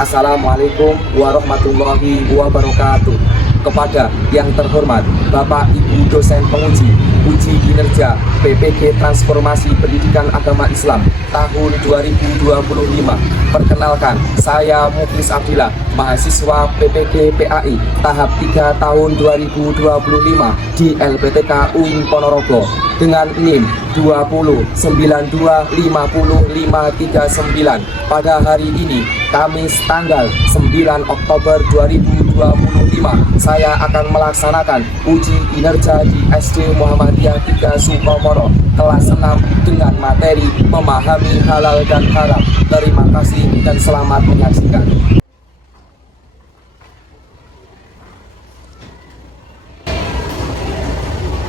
Assalamualaikum warahmatullahi wabarakatuh. Kepada yang terhormat Bapak Ibu dosen penguji uji kinerja PPG Transformasi Pendidikan Agama Islam tahun 2025. Perkenalkan, saya Muklis Abdillah, mahasiswa PPG PAI tahap 3 tahun 2025 di LPTK UIN Ponorogo dengan NIM 209250539. Pada hari ini, Kamis tanggal 9 Oktober 2025, saya akan melaksanakan uji kinerja di SD Muhammadiyah 3 Sukomoro kelas 6 dengan materi memahami halal dan haram. Terima kasih dan selamat menyaksikan.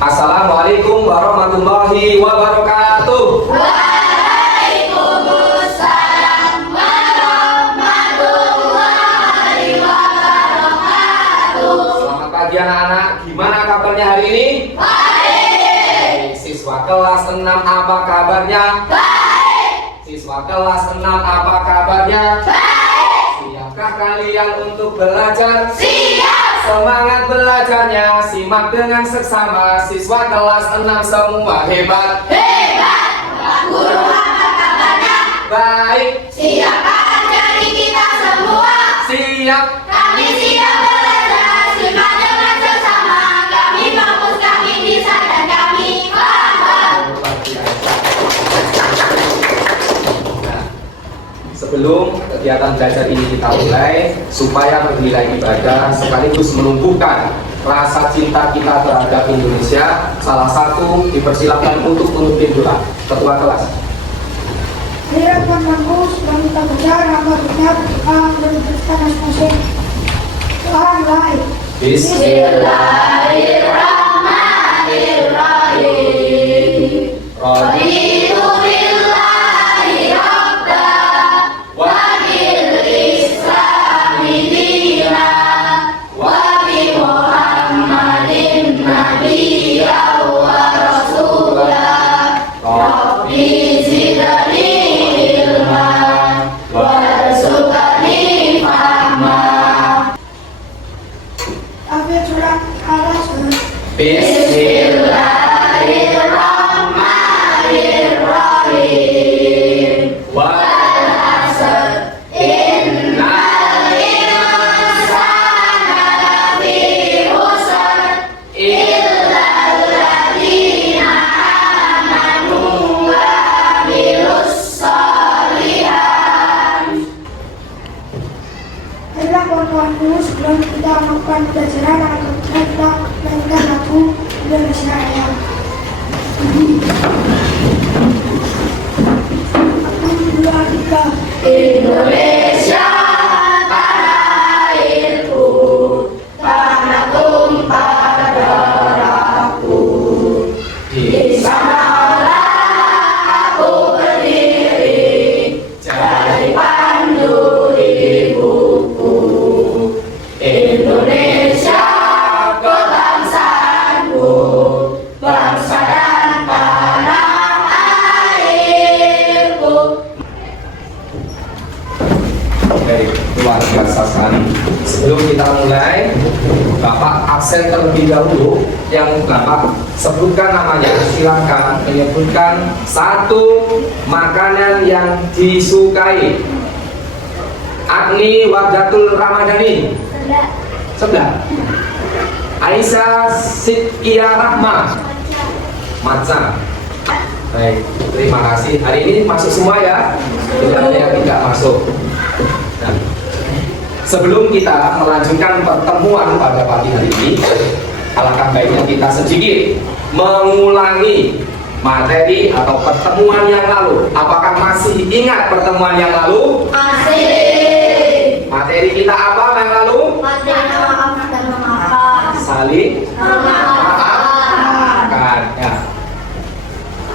Assalamualaikum warahmatullahi wabarakatuh. Waalaikumsalam warahmatullahi wabarakatuh. Selamat pagi anak-anak, gimana kabarnya hari ini? Baik. Siswa kelas 6 apa kabarnya? Baik. Siswa kelas 6 apa kabarnya? Baik. Siapkah kalian untuk belajar? Siap. Semangat belajarnya, simak dengan seksama. Siswa kelas 6 semua hebat. Hebat. Pak Guru apa kabarnya? Baik. Siapkah ajari kita semua? Siap. Kami siap belajar. Simak dengan sesama. Kami fokus, kami bisa, dan kami paham. Nah, sebelum kegiatan belajar ini kita mulai, supaya bernilai ibadah sekaligus menumbuhkan rasa cinta kita terhadap Indonesia, salah satu dipersilakan untuk memimpin doa. Ketua kelas. Harapan bagus, kami tak besar, amat benar, Tuhan dan berkat masing-masing. Tuhan baik. Bismillahirrahmanirrahim. Raditu billahi rabba wa bil islami dina wa bi Muhammadin nabiyya wa rasulah. Rabbi zidni ilma warzuqni fahma. Tapi surat al-Asr. Bismillahirrahmanirrahim. Wal asr innal insana lafi khusr illa alladzina amanu wa amilus shalihat. Adalah kawan-kawanku, sebelum kita melakukan pelajaran atau kita mainkan lagu Indonesia Raya. Satu, dua, tiga. Indonesia tanah airku, tanah tumpah darahku. Di sanalah aku berdiri, jadi pandu ibuku. Indonesia kebangsaanku, bangsa dan tanah airku. Oke, luar biasa sekali. Sebelum kita mulai, Bapak absen terlebih dahulu. Yang Bapak sebutkan namanya, silakan menyebutkan satu makanan yang disukai. Agni Wardatul Ramadhani. Sebelah. Aisyah Sidkia Rahma. Maca. Baik, terima kasih. Hari ini masuk semua ya. Tidak ada yang tidak masuk. Nah, sebelum kita melanjutkan pertemuan pada pagi hari ini, alangkah baiknya kita sedikit mengulangi materi atau pertemuan yang lalu. Apakah masih ingat pertemuan yang lalu? Masih. Materi kita apa yang lalu? Maaf dan memaafkan. Saling Memaafkan. ya.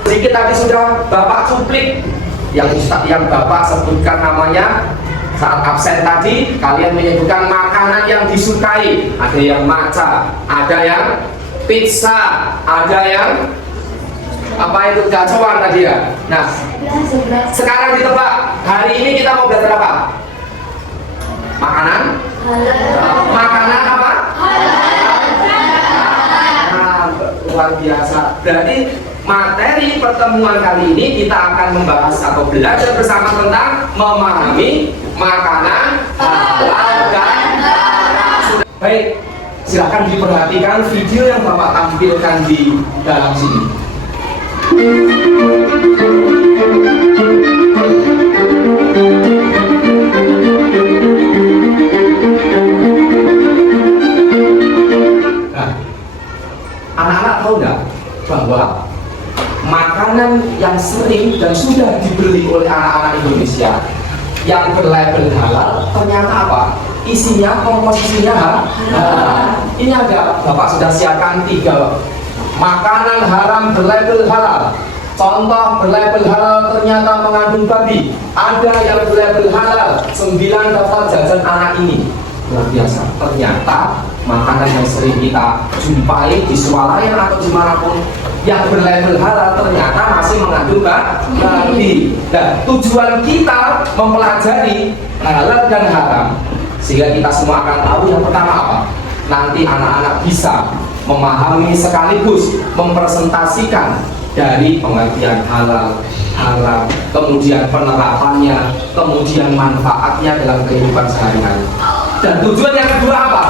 Sedikit tadi sudah Bapak cuplik yang Bapak sebutkan namanya saat absen tadi. Kalian menyebutkan makanan yang disukai. Ada yang matcha, ada yang pizza, ada yang apa itu gacoan tadi ya. Nah, sekarang ditebak. Hari ini kita mau belajar apa? Makanan? Makanan apa? Nah, luar biasa. Berarti materi pertemuan kali ini kita akan membahas atau belajar bersama tentang memahami makanan halal dan haram. Baik, silakan diperhatikan video yang Bapak tampilkan di dalam sini. Nah, anak-anak tahu nggak bahwa makanan yang sering dan sudah dibeli oleh anak-anak Indonesia yang berlabel halal ternyata apa? Isinya, komposisinya ini ada, Bapak sudah siapkan 3 makanan haram berlabel halal. Contoh berlabel halal ternyata mengandung babi. Ada yang berlabel halal 9 daftar jajan anak ini. Luar biasa, ternyata makanan yang sering kita jumpai di swalayan atau dimanapun yang berlabel halal ternyata masih mengandung babi. Nah, tujuan kita mempelajari halal dan haram sehingga kita semua akan tahu yang pertama apa? Nanti anak-anak bisa memahami sekaligus mempresentasikan dari pengertian halal, haram, kemudian penerapannya, kemudian manfaatnya dalam kehidupan sehari-hari. Dan tujuan yang kedua apa?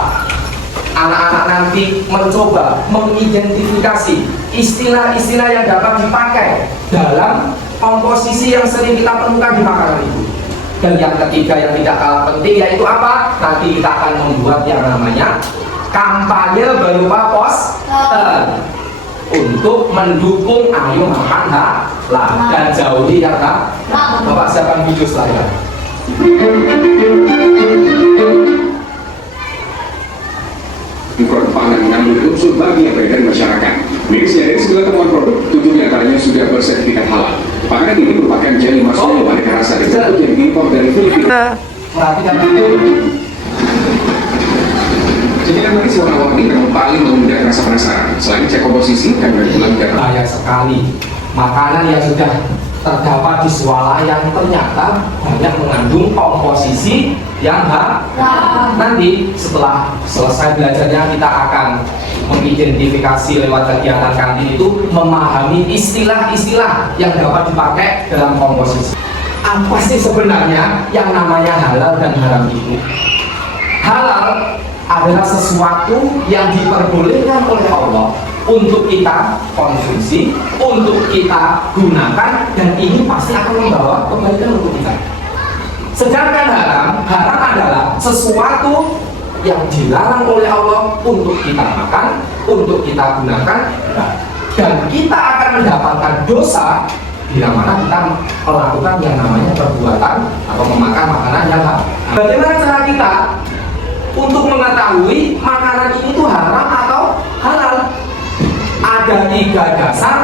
Anak-anak nanti mencoba mengidentifikasi istilah-istilah yang dapat dipakai dalam komposisi yang sering kita temukan di makanan itu. Dan yang ketiga yang tidak kalah penting yaitu apa? Nanti kita akan membuat yang namanya kampanye berupa poster untuk mendukung ayo makan halal dan jauhi yang haram. Bapak siapkan video selanjutnya. Produk pangan mengandung unsur babi yang beredar di masyarakat. Mirisnya dari 9 temuan produk, 7 diantaranya sudah bersertifikat halal. Panganan ini merupakan jelly marshmallow aneka rasa yang diimpor dari Filipina. Jadi kan manis warna-warni memang paling mengundang rasa penasaran. Selain cek komposisi, kami ulang banyak sekali makanan yang sudah terdapat di swalayan ternyata banyak mengandung komposisi yang nanti setelah selesai belajarnya kita akan mengidentifikasi lewat kegiatan kantin itu memahami istilah-istilah yang dapat dipakai dalam komposisi. Apa sih sebenarnya yang namanya halal dan haram itu? Halal adalah sesuatu yang diperbolehkan oleh Allah untuk kita konsumsi, untuk kita gunakan, dan ini pasti akan membawa kebaikan untuk kita. Sedangkan haram adalah sesuatu yang dilarang oleh Allah untuk kita makan, untuk kita gunakan, dan kita akan mendapatkan dosa bila mana kita melakukan yang namanya perbuatan atau memakan makanan yang haram. Bagaimana cara kita untuk mengetahui makanan ini tuh haram atau halal? Ada 3 dasar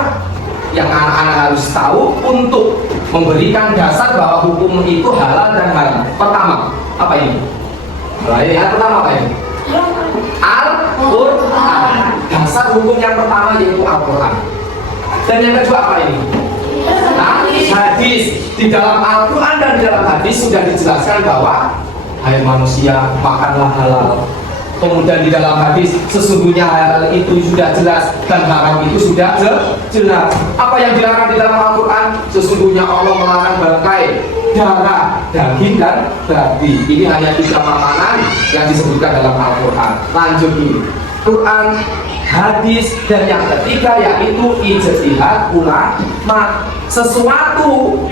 yang anak-anak harus tahu untuk memberikan dasar bahwa hukum itu halal dan haram. Pertama, apa ini? Yang pertama apa ini? Al-Quran. Dasar hukum yang pertama yaitu Al-Quran. Dan yang kedua apa ini? Hadis. Di dalam Al-Quran dan di dalam hadis sudah dijelaskan bahwa hai manusia, makanlah halal. Kemudian di dalam hadis sesungguhnya halal itu sudah jelas dan haram itu sudah jelas. Apa yang dilarang di dalam Al-Quran? Sesungguhnya Allah melarang bangkai, darah, daging dan babi. Ini hanya 3 makanan yang disebutkan dalam Al-Quran. Lanjut dulu. Quran, hadis, dan yang ketiga yaitu ijtihad ulama. Sesuatu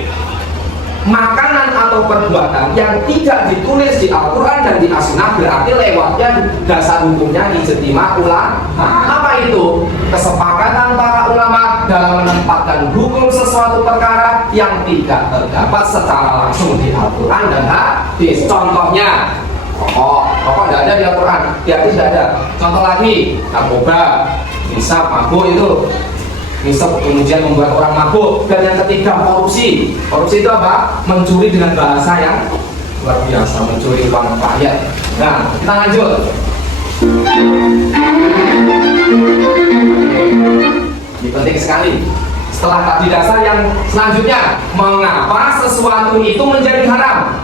makanan atau perbuatan yang tidak ditulis di Al-Quran dan di As-Sunnah berarti lewatnya dasar hukumnya ijtima ulama. Apa itu? Kesepakatan para ulama dalam menempatkan hukum sesuatu perkara yang tidak terdapat secara langsung di Al-Quran dan hadis. Contohnya rokok tidak ada di Al-Quran, di hadis tidak ada. Contoh lagi, narkoba, hisab, mabuk itu misal kemudian membuat orang mabuk. Dan yang ketiga korupsi. Korupsi itu apa? Mencuri dengan bahasa yang luar biasa, mencuri uang rakyat. Nah, kita lanjut. Ini penting sekali. Setelah tadi dasar yang selanjutnya, mengapa sesuatu itu menjadi haram?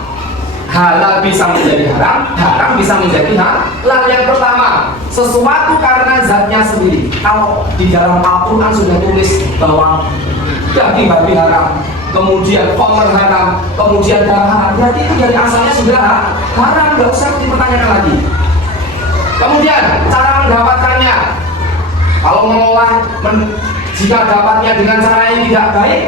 halal bisa menjadi haram, haram bisa menjadi halal. Yang pertama, sesuatu karena zatnya sendiri. Kalau di dalam Al-Quran sudah tulis bahwa daging babi haram, kemudian khamr haram, kemudian darah haram, berarti itu dari asalnya sudah haram, nggak usah dipertanyakan lagi. Kemudian cara mendapatkannya, kalau mengolah jika dapatnya dengan cara yang tidak baik,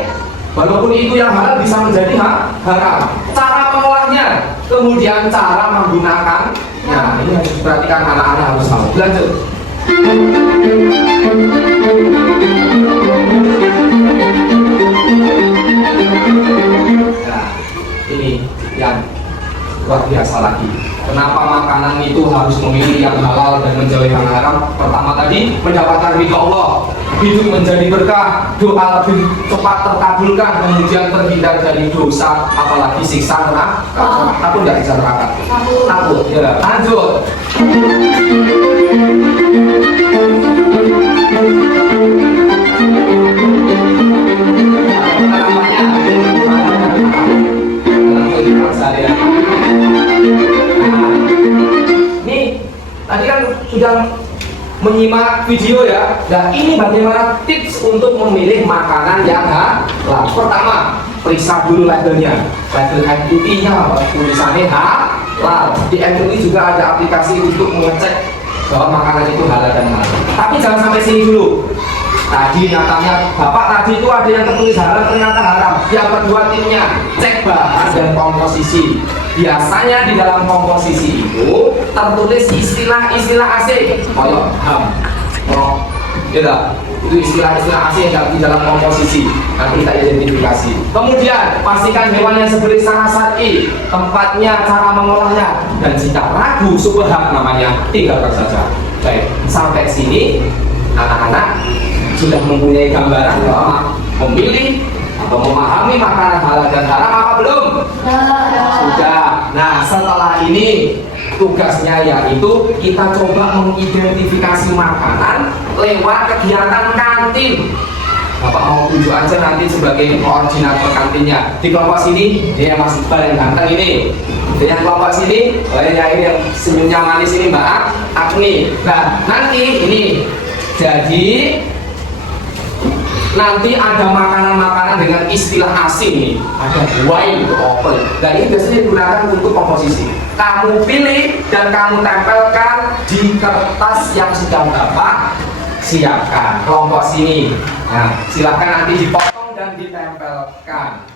walaupun itu yang halal bisa menjadi haram. Cara mengolahnya, kemudian cara menggunakan. Nah, ini harus diperhatikan, anak-anak harus tahu. Lanjut. Nah, ini yang luar biasa lagi. Kenapa makanan itu harus memilih yang halal dan menjauhi yang haram? Pertama tadi, mendapatkan ridho Allah, hidup menjadi berkah, doa lebih cepat terkabulkan, kemudian terhindar dari dosa, apalagi siksa neraka. Takut nggak siksa neraka? Takut. Ya, lanjut. Tadi kan sudah menyimak video ya. Nah, ini bagaimana tips untuk memilih makanan yang halal. Pertama, periksa dulu labelnya. Label MUI-nya tulisannya halal. Di MUI juga ada aplikasi untuk mengecek bahwa makanan itu halal dan halal. Tapi jangan sampai sini dulu. Tadi nyatanya Bapak tadi itu ada yang tertulis halal ternyata haram. Yang kedua tipnya, cek bahan dan komposisi. Biasanya di dalam komposisi itu tertulis istilah-istilah asing, kayak ham, gitu. Itu istilah-istilah asing yang di dalam komposisi. Nanti kita identifikasi. Kemudian pastikan hewan yang diberi secara syar'i, tempatnya, cara mengolahnya, dan jika ragu subhat namanya, tinggalkan saja. Baik, sampai sini anak-anak sudah mempunyai gambaran bahwa memilih atau memahami makanan halal dan haram apa belum? Sudah. Nah, setelah ini tugasnya yaitu kita coba mengidentifikasi makanan lewat kegiatan kantin. Bapak mau tunjuk aja nanti sebagai koordinator kantinnya. Di kelompok sini dia Mas Iqbal yang ganteng ini. Dan yang kelompok sini, ini yang senyumnya manis ini Mbak Agni. Nah, nanti ini jadi nanti ada makanan-makanan dengan istilah asing nih, ada wine, open. Dan ini biasanya digunakan untuk komposisi. Kamu pilih dan kamu tempelkan di kertas yang sudah Bapak siapkan. Kelompok sini, nah silahkan nanti dipotong dan ditempelkan.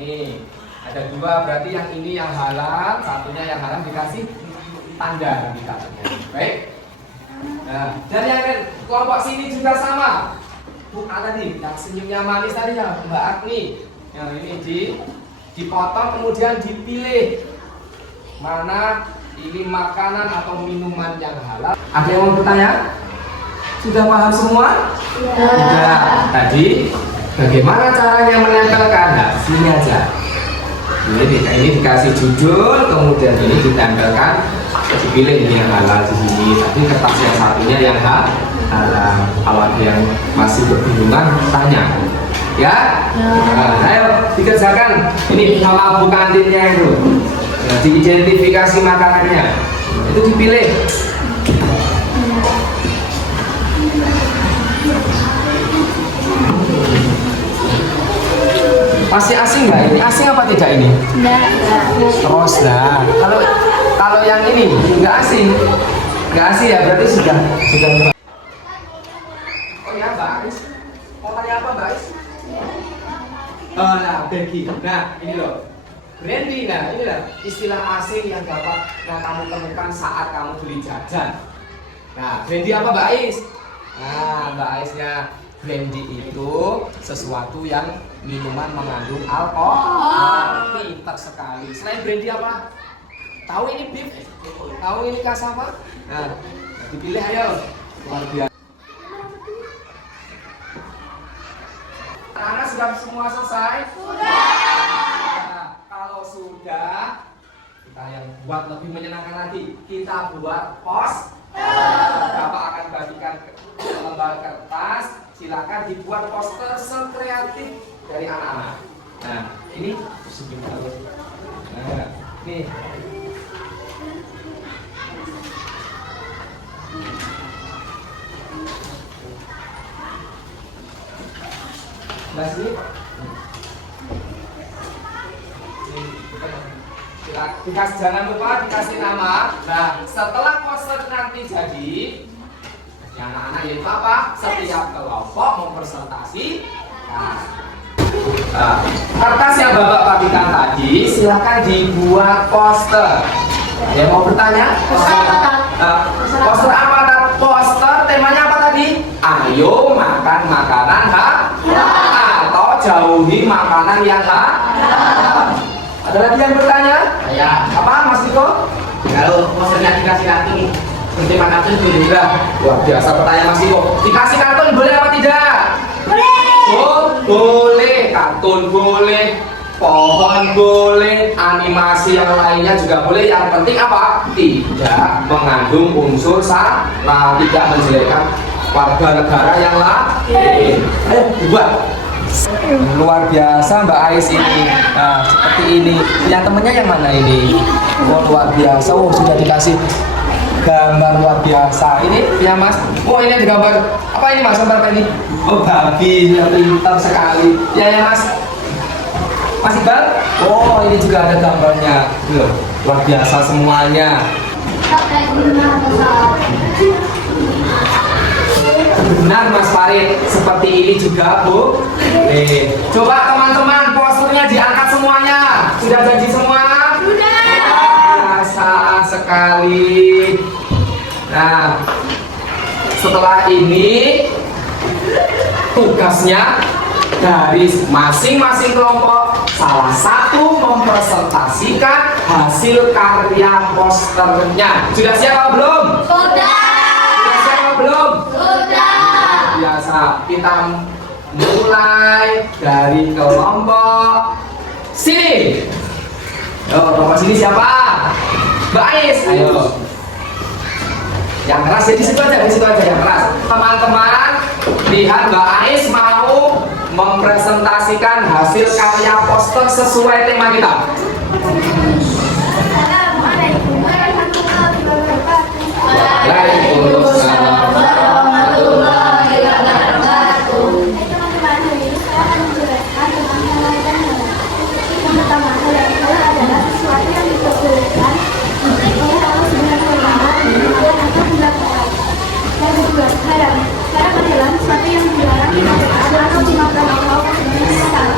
Nih, ada dua, berarti yang ini yang halal, satunya yang haram dikasih tanda kita. Baik. Nah, dan yang kelompok sini juga sama. Bukan tadi, yang senyumnya manis tadi ya Mbak Agni. Yang ini dipotong kemudian dipilih mana ini makanan atau minuman yang halal. Ada yang mau bertanya? Sudah paham semua? Sudah. Tadi bagaimana caranya menempelkan? Nah, sini aja. Ini dikasih judul, kemudian ini ditempelkan, dipilih ini yang halal di sini. Tadi kertas yang satunya yang halal. Kalau ada yang masih berbingungan, tanya. Ya? Nah, ayo dikerjakan. Ini nama bu kantinnya itu. Nah, diidentifikasi makanannya. Itu dipilih. Masih asing nggak ini? Asing apa tidak ini? Terus nah. Kalau yang ini nggak asing, ya berarti sudah. Oh ya, Mbak Aris. Mau tanya apa, Mbak Aris? Nah, Becky. Nah, ini loh. Brandy, nah ini lah istilah asing yang dapat kamu temukan saat kamu beli jajan. Nah, brandy apa, Mbak Ais? Nah, Mbak Aisnya, brandy itu sesuatu yang minuman mengandung alkohol. Pintar sekali. Selain brandy apa? Tahu ini beef? Tahu ini kasava? Nah, dipilih ayo. Luar biasa. Anak sudah semua selesai? Sudah. Kalau sudah, kita yang buat lebih menyenangkan lagi. Kita buat poster. Bapak akan bagikan lembar kertas. Silakan dibuat poster sekreatif dari anak-anak. Nah, ini sebentar. Nah, Nih. Mas ini dikasih, jangan lupa dikasih nama. Nah, setelah poster nanti jadi, ya anak-anak yang apa? Setiap kelompok mempresentasi. Nah, kertas yang Bapak bagikan tadi, silakan dibuat poster. Yang mau bertanya? Poster apa, Tat? Poster apa, Tat? Poster temanya apa tadi? Ayo makan makanan atau jauhi makanan yang Ada lagi yang bertanya? Ya, Apa, Mas Niko? kalau posternya dikasih kartun berterima kartun boleh juga. Luar biasa pertanyaan Mas Niko. Dikasih kartun boleh apa tidak? Oh, boleh. Kartun boleh, pohon boleh, animasi yang lainnya juga boleh. Yang penting apa? Tidak mengandung unsur sara, tidak menjelekkan warga negara yang lain. Ayo dibuat. Luar biasa Mbak Ais ini. Nah, seperti ini. Yang temennya yang mana ini? Oh, luar biasa. Oh, sudah dikasih gambar luar biasa. Ini ya Mas. Oh, ini ada gambar. Apa ini Mas? Gambar apa ini? Oh, babi. Yang pintar sekali. Ya Mas. Mas Iqbal? Oh, ini juga ada gambarnya. Loh, luar biasa semuanya. Benar Mas Farid, seperti ini juga Bu. Coba teman-teman posternya diangkat semuanya. Sudah jadi semua? Sudah. Biasa sekali. Nah, setelah ini tugasnya dari masing-masing kelompok salah satu mempresentasikan hasil karya posternya. Sudah siap apa belum? Sudah. Sudah siap apa belum? Sudah. Biasa kita mulai dari kelompok sini. Kelompok sini siapa? Mbak Ais. Ayo. Yang keras ya di situ aja yang keras. Teman-teman, lihat Mbak Ais mau mempresentasikan hasil karya poster sesuai tema kita. Assalamualaikum warahmatullahi wabarakatuh. Waalaikumsalam. Warahmatullahi wabarakatuh. Teman-teman, hari ini saya akan menjelaskan tentang hal dan hal. Yang pertama, hal adalah sesuatu yang diperbolehkan oleh Allah Subhanahu wa Ta'ala atau dilakukan. Yang kedua, haram. Haram adalah sesuatu yang dilarang dilakukan atau dimakan oleh Allah Subhanahu wa Ta'ala.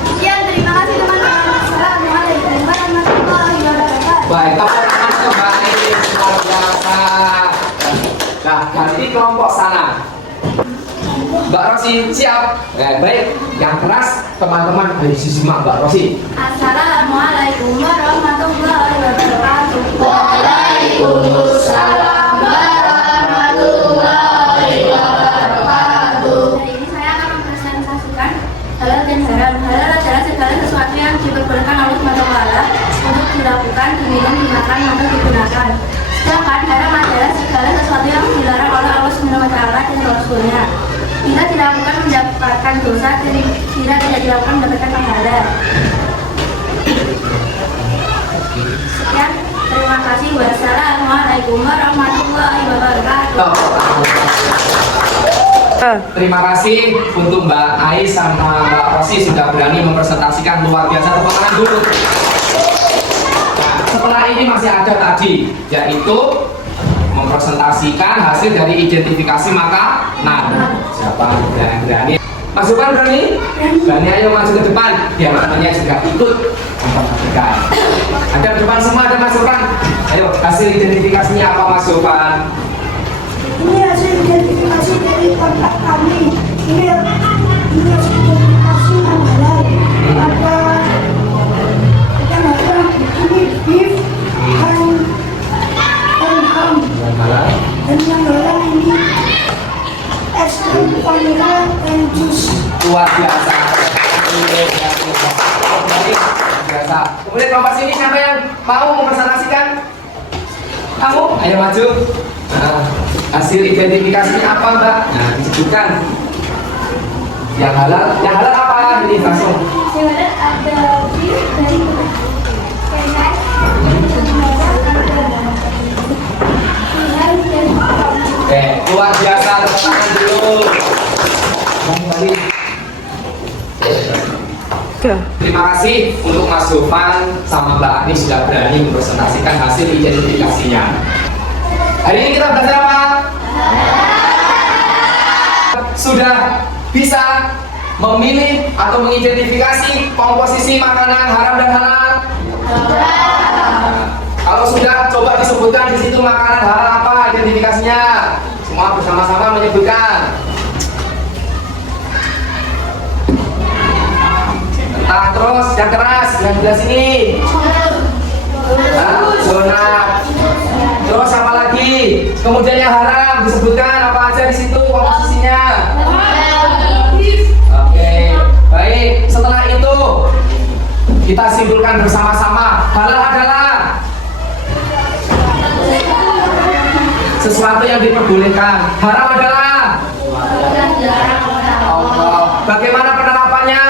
Sekian, terima kasih teman-teman. Assalamualaikum warahmatullahi wabarakatuh. Baik, teman-teman kembali luar biasa. Nah, ganti kelompok sana. Mbak Rosi siap? Baik, yang keras teman-teman dari sisi Mbak Rosi. Assalamualaikum warahmatullahi wabarakatuh. Waalaikumsalam warahmatullahi wabarakatuh. Hari ini saya akan mempresentasikan halal dan haram. Halal adalah segala sesuatu yang diperbolehkan Allah SWT untuk dilakukan, diminum, dimakan, maupun digunakan. Sedangkan haram adalah segala sesuatu yang dilarang oleh Allah SWT dan Rasulnya. Bila dilakukan mendapatkan dosa, bila tidak dilakukan mendapatkan pahala. Sekian, terima kasih. Wassalamualaikum warahmatullahi wabarakatuh. Terima kasih untuk Mbak Ais sama Mbak Rosi sudah berani mempresentasikan, luar biasa. Tepuk tangan dulu. Nah, setelah ini masih ada tadi, yaitu mempresentasikan hasil dari identifikasi makanan. Siapa yang berani? Mas Zupan berani? Berani, ayo maju ke depan. Biar temannya juga ikut memperhatikan. Ada di depan semua, ada Mas Zupan. Ayo, hasil identifikasinya apa Mas Zupan? Ini hasil identifikasi dari kontak kami. Ini hasil identifikasi yang halal. Ada yang halal ini beef dan ham. Yang halal. Dan yang halal ini es krim vanilla dan jus. Luar biasa. Biasa. Kemudian kelompok sini siapa yang mau mempresentasikan? Kamu? Ayo maju. Nah, hasil identifikasinya apa Mbak? Nah, disebutkan. Yang halal apa? Ini langsung. Yang halal ada beef dari Oke, luar biasa, tepuk tangan dulu. Kembali. Terima kasih untuk Mas Dufan sama Mbak Ani sudah berani mempresentasikan hasil identifikasinya. Hari ini kita belajar apa? Sudah bisa memilih atau mengidentifikasi komposisi makanan haram dan halal? Kalau sudah, coba disebutkan di situ makanan halal apa identifikasinya. Semua bersama-sama menyebutkan. Nah, terus yang keras, yang sebelah sini. Zona. Terus apa lagi? Kemudian yang haram disebutkan apa aja di situ komposisinya. Oke, baik. Setelah itu kita simpulkan bersama-sama. Halal adalah sesuatu yang diperbolehkan. Haram adalah Allah. Bagaimana penerapannya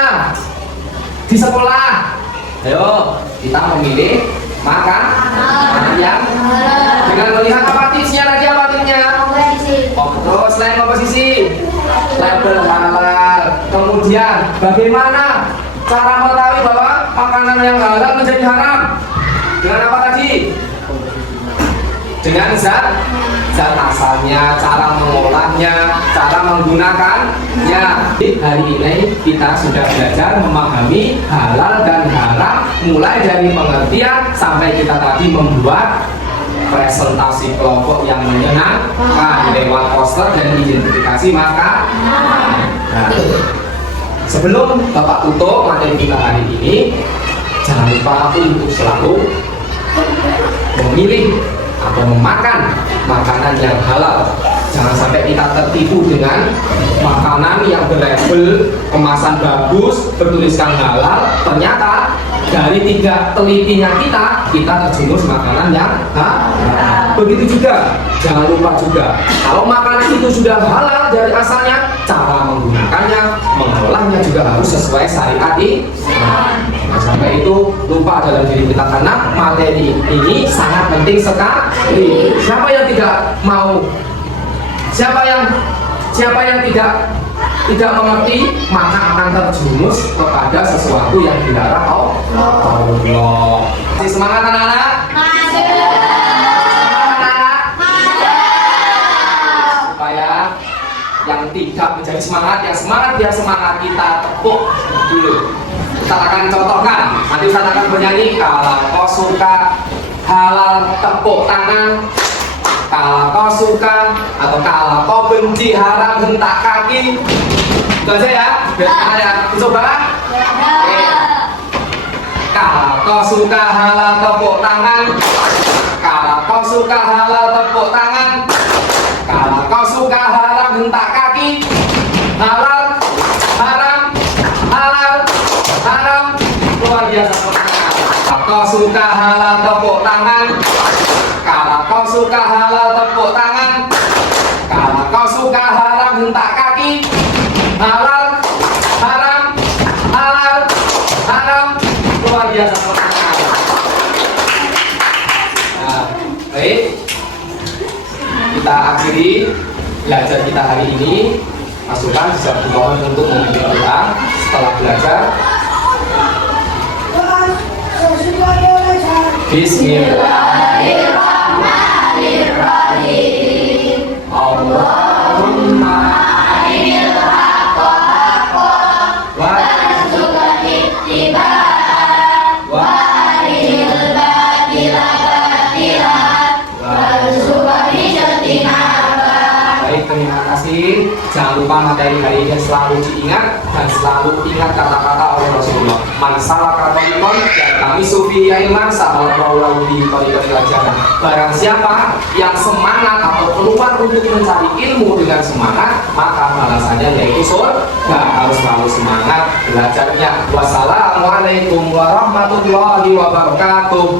di sekolah? Ayo, kita memilih makanan yang dengan melihat apa tipsnya tadi, apa tipsnya? Terus selain komposisi, label halal. Kemudian bagaimana cara mengetahui bahwa makanan yang halal menjadi haram? Dengan apa tadi? Dengan zat asalnya, cara mengolahnya, cara menggunakannya. Hari ini kita sudah belajar memahami halal dan haram, mulai dari pengertian sampai kita tadi membuat presentasi kelompok yang menyenangkan lewat poster dan identifikasi makanan. Nah, sebelum Bapak tutup materi kita hari ini, jangan lupa untuk selalu memilih atau memakan makanan yang halal. Jangan sampai kita tertipu dengan makanan yang berlabel kemasan bagus, bertuliskan halal, ternyata dari tidak telitinya kita terjumus makanan yang halal. Begitu juga, jangan lupa juga, kalau makanan itu sudah halal dari asalnya, cara menggunakannya, mengolahnya juga harus sesuai syariat Islam. Nah, sampai itu lupa dalam diri kita karena materi ini sangat penting sekali. Siapa yang tidak mau, siapa yang tidak mengerti, maka akan terjumus kepada sesuatu yang dilarang Allah. Semangat anak-anak. Supaya yang tidak menjadi semangat, yang semangat biar semangat kita tepuk dulu. Kita akan contohkan, nanti Ustaz akan bernyanyi. Kalau kau suka halal tepuk tangan, kalau kau suka atau kalau kau benci haram hentak kaki. Itu aja ya, biar ya. Coba. Oke. Kalau kau suka halal tepuk tangan, kalau kau suka halal tepuk tangan, kalau kau suka haram hentak kaki. Halal, haram, halal, haram, luar biasa. Kalau kau suka halal tepuk tangan, kalau kau suka halal tepuk tangan, kalau kau suka haram hentak kaki. Halal, haram, halal, haram, luar biasa. Nah, baik, kita akhiri belajar kita hari ini. Masukan bisa dimohon untuk memimpin kita setelah belajar. Bismillahirrahmanirrahim. Allahumma arinil haqqa haqqan warzuqna ittiba'ah wa arinil batila batilan warzuqna ijtinabah. Baik, terima kasih. Jangan lupa materi hari ini selalu diingat dan selalu ingat kata-kata oleh Rasulullah. Man salaka tariqan kami sufi ilman sallallahu bi tariqatil jannah. Barang siapa yang semangat atau keluar untuk mencari ilmu dengan semangat, maka balasannya yaitu surga. Harus selalu semangat belajarnya. Wassalamualaikum warahmatullahi wabarakatuh.